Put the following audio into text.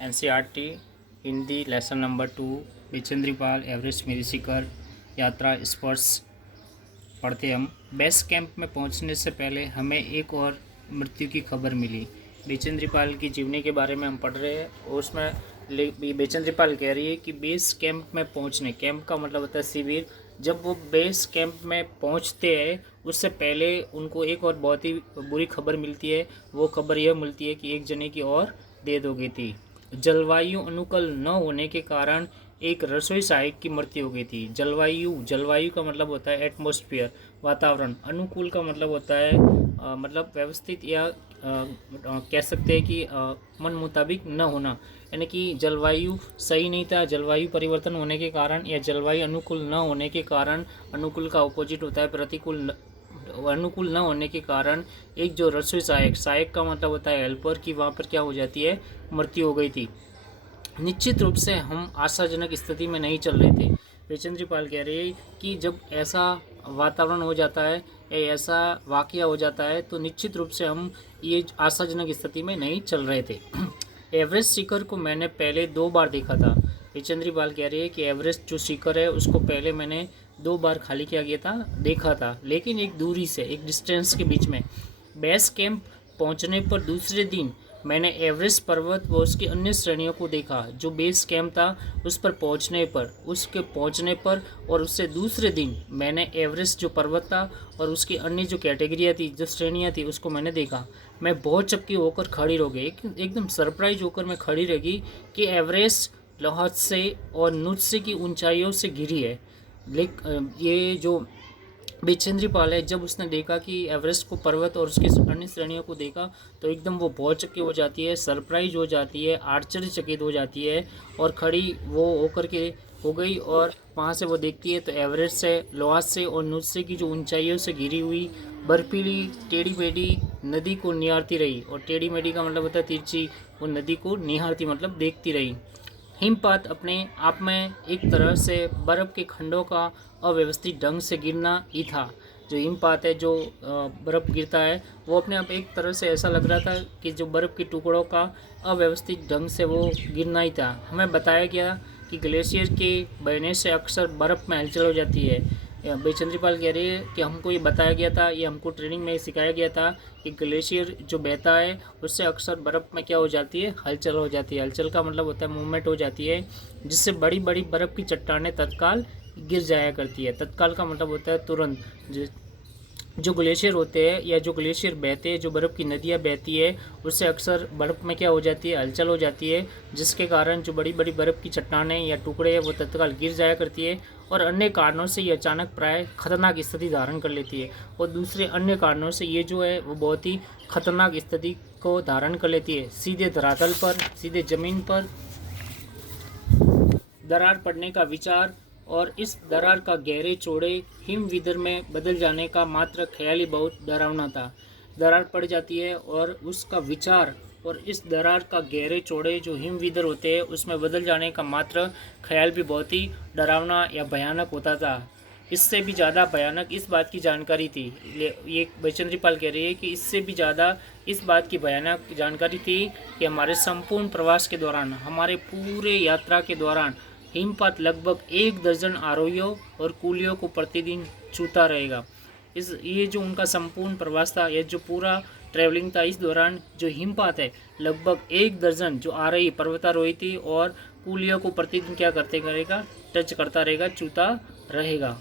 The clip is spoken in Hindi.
NCERT Hindi lesson number 2 Bachendri Pal Everest मेरी शिखर यात्रा स्पर्श पढ़ते हम। बेस कैंप में पहुंचने से पहले हमें एक और मृत्यु की खबर मिली। बिचेंद्रीपाल की जीवनी के बारे में हम पढ़ रहे हैं और उसमें बिचेंद्रीपाल कह रही है कि बेस कैंप में पहुंचने, कैंप का मतलब होता है शिविर, जब वो बेस कैंप में पहुंचते हैं उससे पहले उनको एक और बहुत ही बुरी खबर मिलती है। वो खबर यह मिलती है कि एक जने की और डेथ हो गई थी। जलवायु अनुकूल न होने के कारण एक रसोई सहायक की मृत्यु हो गई थी। जलवायु का मतलब होता है एटमॉस्फेयर, वातावरण। अनुकूल का मतलब होता है मतलब व्यवस्थित या कह सकते हैं कि मन मुताबिक न होना, यानी कि जलवायु सही नहीं था। जलवायु परिवर्तन होने के कारण या जलवायु अनुकूल न होने के कारण, अनुकूल का ऑपोजिट होता है प्रतिकूल। अनुकूल न होने के कारण एक जो रसोई सहायक का मतलब होता है हेल्पर की, वहाँ पर क्या हो जाती है, मृत्यु हो गई थी। निश्चित रूप से हम आशाजनक स्थिति में नहीं चल रहे थे। बिचेंद्रीपाल कह रही है कि जब ऐसा वातावरण हो जाता है या ऐसा वाकया हो जाता है तो निश्चित रूप से हम ये आशाजनक स्थिति में नहीं चल रहे थे। एवरेस्ट शिखर को मैंने पहले 2 बार देखा था। बिचेंद्रीपाल कह रही है कि एवरेस्ट जो शिखर है उसको पहले मैंने 2 बार खाली किया गया था, देखा था, लेकिन एक दूरी से, एक डिस्टेंस के बीच में। बेस कैंप पहुंचने पर दूसरे दिन मैंने एवरेस्ट पर्वत व उसकी अन्य श्रेणियों को देखा। जो बेस कैंप था उस पर पहुंचने पर और उससे दूसरे दिन मैंने एवरेस्ट जो पर्वत था और उसकी अन्य जो कैटेगरियाँ थी, जो श्रेणियाँ थी, उसको मैंने देखा। मैं बहुत चक्की होकर खड़ी रह गई, एकदम सरप्राइज होकर मैं खड़ी रह गई कि एवरेस्ट लाहौर से और नुस्से की ऊंचाइयों से घिरी है। लेकिन ये जो बिचेंद्रीपाल है, जब उसने देखा कि एवरेस्ट को पर्वत और उसकी अन्य श्रेणियों को देखा तो एकदम वो बहुत चक्की हो जाती है, सरप्राइज हो जाती है, आश्चर्यचकित हो जाती है और खड़ी वो होकर के हो गई। और वहाँ से वो देखती है तो एवरेस्ट से, लोहास से और नुस्से की जो ऊंचाइयों से घिरी हुई बर्फीली टेढ़ी मेढ़ी नदी को निहारती रही। और टेढ़ी मेढ़ी का मतलब होता है तिरछी, वो नदी को निहारती मतलब देखती रही। हिमपात अपने आप में एक तरह से बर्फ़ के खंडों का अव्यवस्थित ढंग से गिरना ही था। जो हिमपात है, जो बर्फ़ गिरता है, वो अपने आप एक तरह से ऐसा लग रहा था कि जो बर्फ़ के टुकड़ों का अव्यवस्थित ढंग से वो गिरना ही था। हमें बताया गया कि ग्लेशियर के बहने से अक्सर बर्फ़ में हलचल हो जाती है। बिचेंद्रीपाल कह रही है कि हमको ये बताया गया था, ये हमको ट्रेनिंग में सिखाया गया था कि ग्लेशियर जो बहता है उससे अक्सर बर्फ़ में क्या हो जाती है, हलचल हो जाती है। हलचल का मतलब होता है मूवमेंट हो जाती है, जिससे बड़ी बड़ी बर्फ़ की चट्टानें तत्काल गिर जाया करती है। तत्काल का मतलब होता है तुरंत। जो ग्लेशियर होते हैं या जो ग्लेशियर बहते हैं, जो बर्फ़ की नदियाँ बहती है, उससे अक्सर बर्फ़ में क्या हो जाती है, हलचल हो जाती है, जिसके कारण जो बड़ी बड़ी बर्फ़ की चट्टानें या टुकड़े हैं वो तत्काल गिर जाया करती है। और अन्य कारणों से ये अचानक प्राय खतरनाक स्थिति धारण कर लेती है। और दूसरे अन्य कारणों से ये जो है वो बहुत ही खतरनाक स्थिति को धारण कर लेती है। सीधे धरातल पर, सीधे ज़मीन पर दरार पड़ने का विचार और इस दरार का गहरे चौड़े हिमविदर में बदल जाने का मात्र ख्याल ही बहुत डरावना था। दरार पड़ जाती है और उसका विचार और इस दरार का गहरे चौड़े जो हिमविदर होते हैं उसमें बदल जाने का मात्र ख्याल भी बहुत ही डरावना या भयानक होता था। इससे भी ज़्यादा भयानक इस बात की जानकारी थी, ये बिचेंद्रीपाल कह रही है कि इससे भी ज़्यादा इस बात की भयानक जानकारी थी कि हमारे संपूर्ण प्रवास के दौरान, हमारे पूरे यात्रा के दौरान हिमपात लगभग 1 दर्जन आरोहियों और कूलियों को प्रतिदिन छूता रहेगा। ये जो उनका संपूर्ण प्रवास था, ये जो पूरा ट्रैवलिंग था, इस दौरान जो हिमपात है लगभग 1 दर्जन जो आरोही पर्वतारोही थी और कूलियों को प्रतिदिन क्या करते रहेगा, टच करता रहेगा, छूता रहेगा।